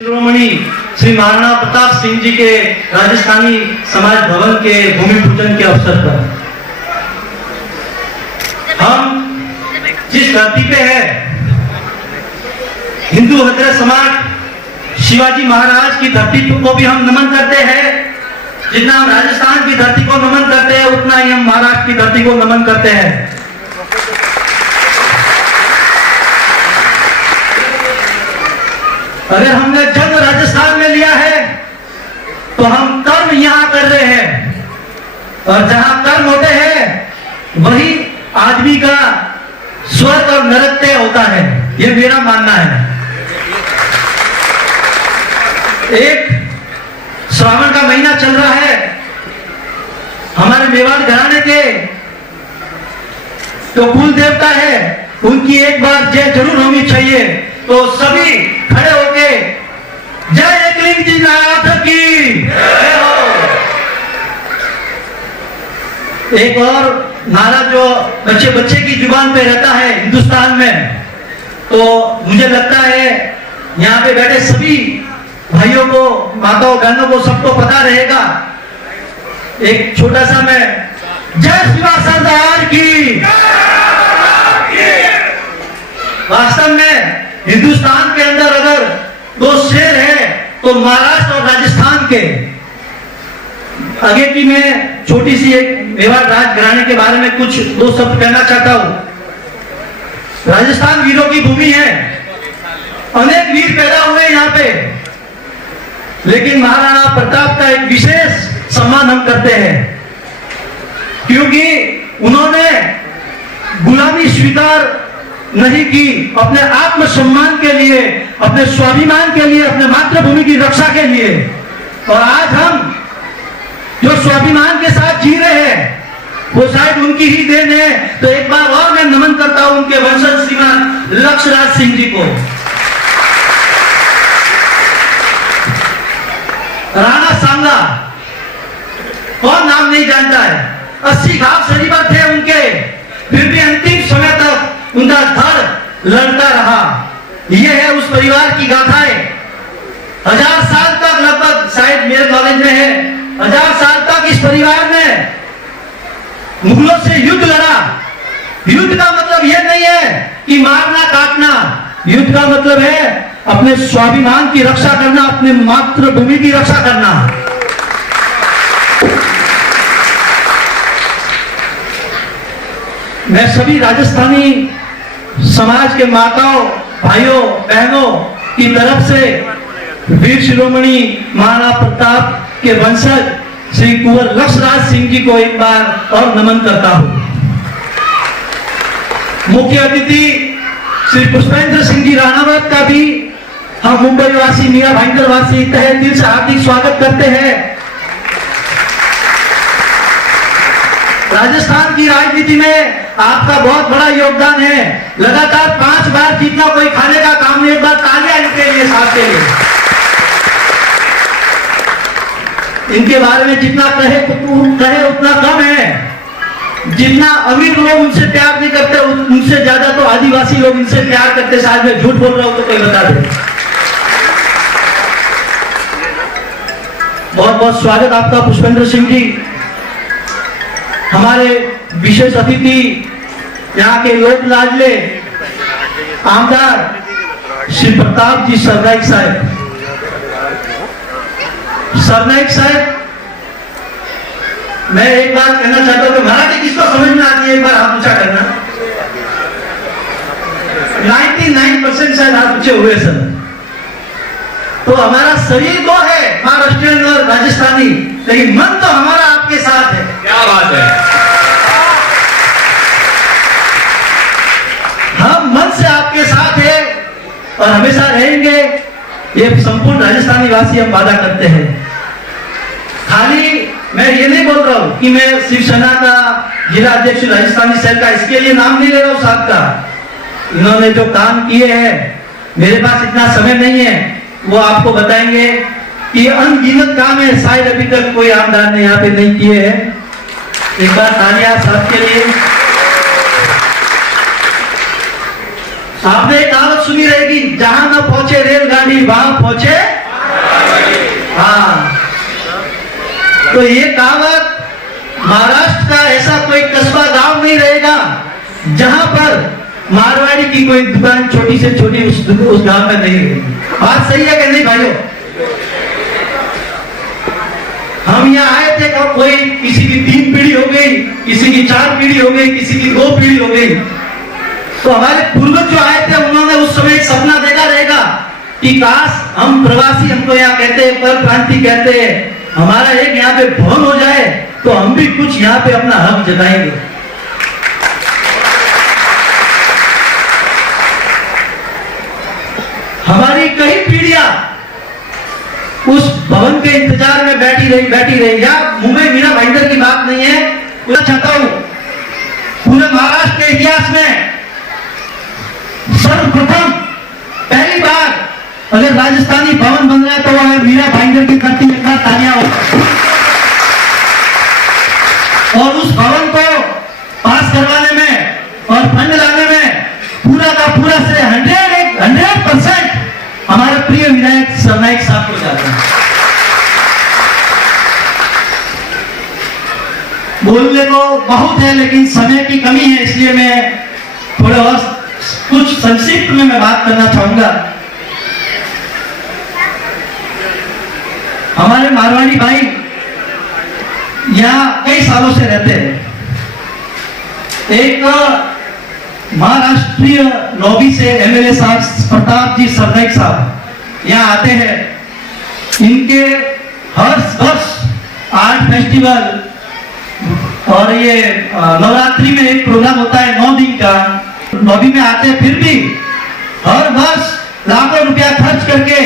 शिरोमणि श्री महाराणा प्रताप सिंह जी के राजस्थानी समाज भवन के भूमि पूजन के अवसर पर हम जिस धरती पे है हिंदू हजरत समाज शिवाजी महाराज की धरती को भी हम नमन करते हैं। जितना हम राजस्थान की धरती को नमन करते हैं उतना ही हम महाराष्ट्र की धरती को नमन करते हैं। अगर हमने जन्म राजस्थान में लिया है तो हम कर्म यहां कर रहे हैं, और जहां कर्म होते हैं वही आदमी का स्वर्ग और नरक तय होता है, यह मेरा मानना है। एक श्रावण का महीना चल रहा है, हमारे मेवाड़ घराने के तो कुल देवता है, उनकी एक बार जय जरूर होनी चाहिए। तो सभी खड़े होके जय एकलिंग जी नाथ की जय हो। एक और नारा जो बच्चे बच्चे की जुबान पे रहता है हिंदुस्तान में, तो मुझे लगता है यहाँ पे बैठे सभी भाइयों को, माताओं बहनों को सबको पता रहेगा। एक छोटा सा मैं जय शिवा सरदार की। वास्तव में हिंदुस्तान के अंदर अगर दो शेर है तो महाराष्ट्र और राजस्थान के। आगे की मैं छोटी सी एक मेवाड़ राजघराने के बारे में कुछ दो शब्द कहना चाहता हूं। राजस्थान वीरों की भूमि है, अनेक वीर पैदा हुए यहाँ पे, लेकिन महाराणा प्रताप का एक विशेष सम्मान हम करते हैं क्योंकि उन्होंने गुलामी स्वीकार नहीं की। अपने आत्मसम्मान के लिए, अपने स्वाभिमान के लिए, अपने मातृभूमि की रक्षा के लिए। और आज हम जो स्वाभिमान के साथ जी रहे हैं वो शायद उनकी ही देन है। तो एक बार और मैं नमन करता हूं उनके वंशज श्रीमान लक्ष्यराज सिंह जी को। राणा सांगा कौन नाम नहीं जानता है। 80 घाव शरीर थे उनके, फिर भी अंतिम समय तक उनका धड़ लड़ता रहा। यह है उस परिवार की गाथाएं। 1000 साल तक, लगभग शायद मेरे नॉलेज में है, 1000 साल तक इस परिवार ने मुगलों से युद्ध लड़ा। युद्ध का मतलब यह नहीं है कि मारना काटना, युद्ध का मतलब है अपने स्वाभिमान की रक्षा करना, अपने मातृभूमि की रक्षा करना। मैं सभी राजस्थानी समाज के माताओं, भाइयों, बहनों की तरफ से वीर शिरोमणि महाराणा प्रताप के वंशज श्री कुंवर लक्ष्यराज सिंह जी को एक बार और नमन करता हूं। मुख्य अतिथि श्री पुष्पेंद्र सिंह जी राणावत का भी हम मुंबई वासी, मीरा भाईंदर वासी तहे दिल से हार्दिक स्वागत करते हैं। राजस्थान की राजनीति में आपका बहुत बड़ा योगदान है। लगातार 5 बार जीतना कोई खाने का काम नहीं। एक बार तालियां इनके लिए, साथ के लिए। इनके बारे में जितना कहे उतना कम है। जितना अमीर लोग उनसे प्यार नहीं करते, उनसे ज्यादा तो आदिवासी लोग इनसे प्यार करते। शायद मैं झूठ बोल रहा हूं तो कोई बता दे। बहुत बहुत स्वागत आपका पुष्पेंद्र सिंह जी। हमारे विशेष अतिथि यहाँ के लोक लाडले आमदार श्री प्रताप जी सरनाइक साहब। सरनाइक साहब, मैं एक बात कहना चाहता हूँ कि मराठी किसको समझ में आती है, एक बार हाथ ऊंचा करना। 99% शायद हाथ ऊंचे हुए सर। तो हमारा शरीर तो है महाराष्ट्रियन और राजस्थानी, लेकिन मन तो हमारा आपके साथ है। क्या बात है। हम मन से आपके साथ है और हमेशा रहेंगे, ये संपूर्ण राजस्थानी वासी हम वादा करते हैं। खाली मैं ये नहीं बोल रहा हूं कि मैं शिवसेना का जिला अध्यक्ष राजस्थानी सेल का इसके लिए नाम नहीं ले रहा हूं साहब का। इन्होंने जो काम किए हैं, मेरे पास इतना समय नहीं है, वो आपको बताएंगे कि अनगिनत काम है, शायद अभी तक कोई आमदार ने यहाँ पे नहीं किए हैं। एक बार तालियां साहब के लिए। आपने एक कहावत सुनी रहेगी, जहां न पहुंचे रेलगाड़ी वहां पहुंचे। हाँ, तो ये कहावत महाराष्ट्र का ऐसा कोई कस्बा गांव नहीं रहेगा जहां पर मारवाड़ी की कोई दुकान छोटी से छोटी उस गांव में नहीं रहेगी। बात सही है कि नहीं भाइयों? हम यहाँ आए थे, कब कोई किसी की 3 पीढ़ी हो गई, किसी की 4 पीढ़ी हो गई, किसी की 2 पीढ़ी हो गई, तो हमारे पूर्वज जो आए थे उन्होंने उस समय एक सपना देखा रहेगा कि काश हम प्रवासी, हमको यहाँ कहते हैं पर क्रांति कहते हैं, हमारा एक यहाँ पे भवन हो जाए तो हम भी कुछ यहाँ पे अपना हक जताएंगे। हमारी कई पीढ़ियां उस भवन के इंतजार में बैठी रही। या मुंबई मीरा भाईंदर की बात नहीं है, मैं चाहता हूं पूरे महाराष्ट्र के इतिहास में सर्वप्रथम पहली बार अगर राजस्थानी भवन बन रहा है तो वह है मीरा भाईंदर की धरती में। तालियां हो। और उस भवन को पास करवाने में और फंड लाने में पूरा का पूरा से 100% हमारे प्रिय विधायक सरनाईक साहब को जाता है। बोलने को बहुत है लेकिन समय की कमी है, इसलिए मैं थोड़ा और कुछ संक्षिप्त में मैं बात करना चाहूंगा। हमारे मारवाड़ी भाई यहाँ कई सालों से रहते हैं। एक महाराष्ट्रीय लॉबी से एमएलए साहब प्रताप जी सरनाईक साहब यहाँ आते हैं। इनके हर वर्ष आर्ट फेस्टिवल और ये नवरात्रि में एक प्रोग्राम होता है 9 दिन का, लॉबी में आते हैं। फिर भी हर वर्ष लाखों रुपया खर्च करके,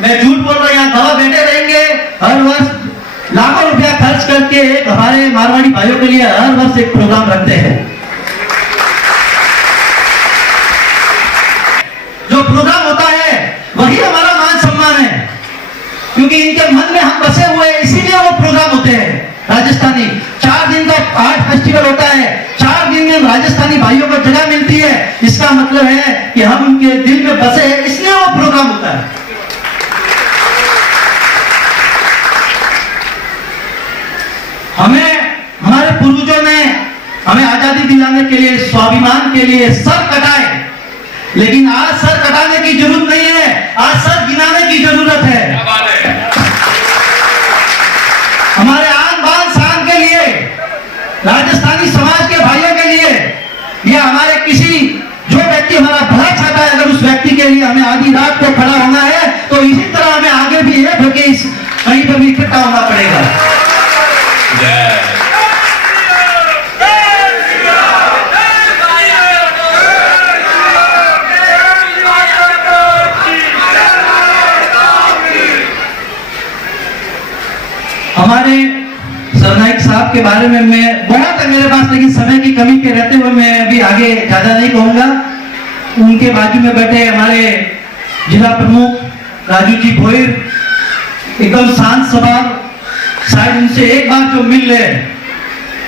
मैं झूठ बोल रहा हूं, यहाँ दवा बैठे रहेंगे, हर वर्ष लाखों रुपया खर्च करके एक हमारे मारवाड़ी भाइयों के लिए हर वर्ष एक प्रोग्राम रखते हैं। जो प्रोग्राम होता है वही हमारा मान सम्मान है, क्योंकि इनके मन में हम बसे हुए हैं, इसीलिए वो प्रोग्राम होते हैं। राजस्थानी 4 दिन का आर्ट फेस्टिवल होता है, 4 दिन में राजस्थानी भाइयों को जगह मिलती है। इसका मतलब है कि हम उनके दिल में बसे हैं, इसलिए वो प्रोग्राम होता है। हमें हमारे पूर्वजों ने हमें आजादी दिलाने के लिए, स्वाभिमान के लिए सर कटाए, लेकिन आज सर कटाने की जरूरत नहीं है, आज सर गिनाने की जरूरत है। हमारे आन बान शान के लिए, राजस्थानी समाज के भाइयों के लिए, या हमारे किसी जो व्यक्ति हमारा भला चाहता है, अगर उस व्यक्ति के लिए हमें आधी रात को खड़ा होना है तो इसी तरह हमें आगे भी एक होके कहीं पर भी इकट्ठा होना पड़ेगा। हमारे सरनाईक साहब के बारे में मैं बहुत है मेरे पास, लेकिन समय की कमी के रहते हुए मैं अभी आगे ज्यादा नहीं कहूंगा। उनके बाजू में बैठे हमारे जिला प्रमुख राजू जी भोईर, एकदम शांत स्वभाव, शायद उनसे एक बार जो मिल ले,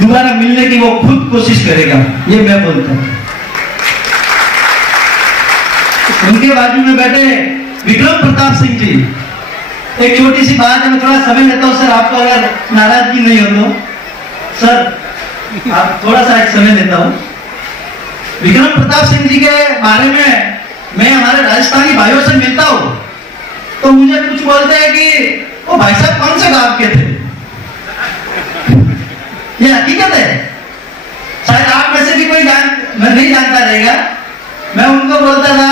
दोबारा मिलने की वो खुद कोशिश करेगा, ये मैं बोलता हूं। उनके बाजू में बैठे विक्रम प्रताप सिंह जी, एक छोटी सी बात है, मैं थोड़ा समय लेता हूं सर, आपको अगर नाराजगी नहीं हो तो सर आप थोड़ा सा एक समय लेता हूं। विक्रम प्रताप सिंह जी के बारे में मैं हमारे राजस्थानी भाइयों से मिलता हूं तो मुझे कुछ बोलते हैं कि वो भाई साहब कौन से गांव के थे। ये हकीकत है, शायद आप में से भी कोई मैं नहीं जानता रहेगा। मैं उनको बोलता था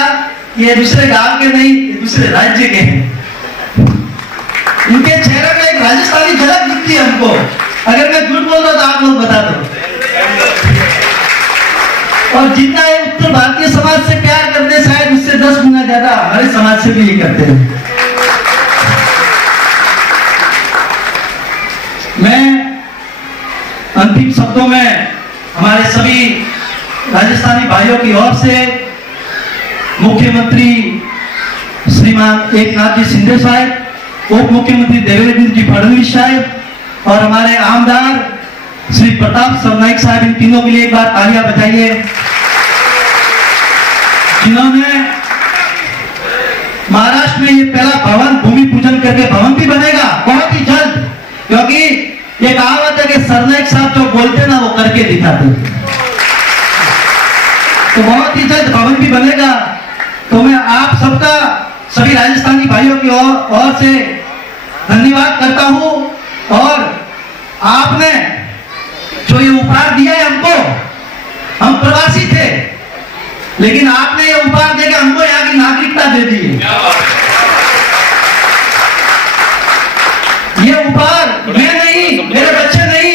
ये दूसरे गांव के नहीं, दूसरे राज्य के हैं। इनके चेहरे में एक राजस्थानी झलक दिखती है हमको। अगर मैं झूठ बोल रहा तो आप लोग बता दो। और जितना है उत्तर भारतीय समाज से प्यार करते हैं, शायद उससे 10 गुना ज्यादा हमारे समाज से भी ये करते हैं। मैं अंतिम शब्दों में हमारे सभी राजस्थानी भाइयों की ओर से मुख्यमंत्री श्रीमान एकनाथ जी शिंदे साहब, उप मुख्यमंत्री देवेंद्र जी फडणवीस साहब और हमारे आमदार श्री प्रताप सरनाईक साहब, इन तीनों के लिए एक बार तालियां बजाइए। जिन्होंने महाराष्ट्र में ये पहला भवन भूमि पूजन करके भवन भी बनेगा बहुत ही जल्द, क्योंकि ये कहावत है कि सरनाइक साहब जो बोलते ना वो करके दिखाते, तो बहुत ही जल्द भवन भी बनेगा। तो मैं आप सबका सभी राजस्थानी भाइयों की ओर से धन्यवाद करता हूं। और आपने जो ये उपहार दिया है हमको, हम प्रवासी थे लेकिन आपने ये उपहार देकर हमको यहाँ की नागरिकता दे दी है। ये उपहार मैं नहीं, मेरे बच्चे नहीं,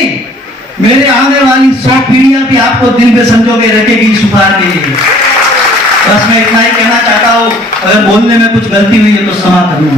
मेरे आने वाली 100 पीढ़ियां भी आपको दिल में संजोगे रखेगी इस उपहार के लिए। बस मैं इतना ही कहना चाहता हूं, अगर बोलने में कुछ गलती हुई है तो क्षमा करना।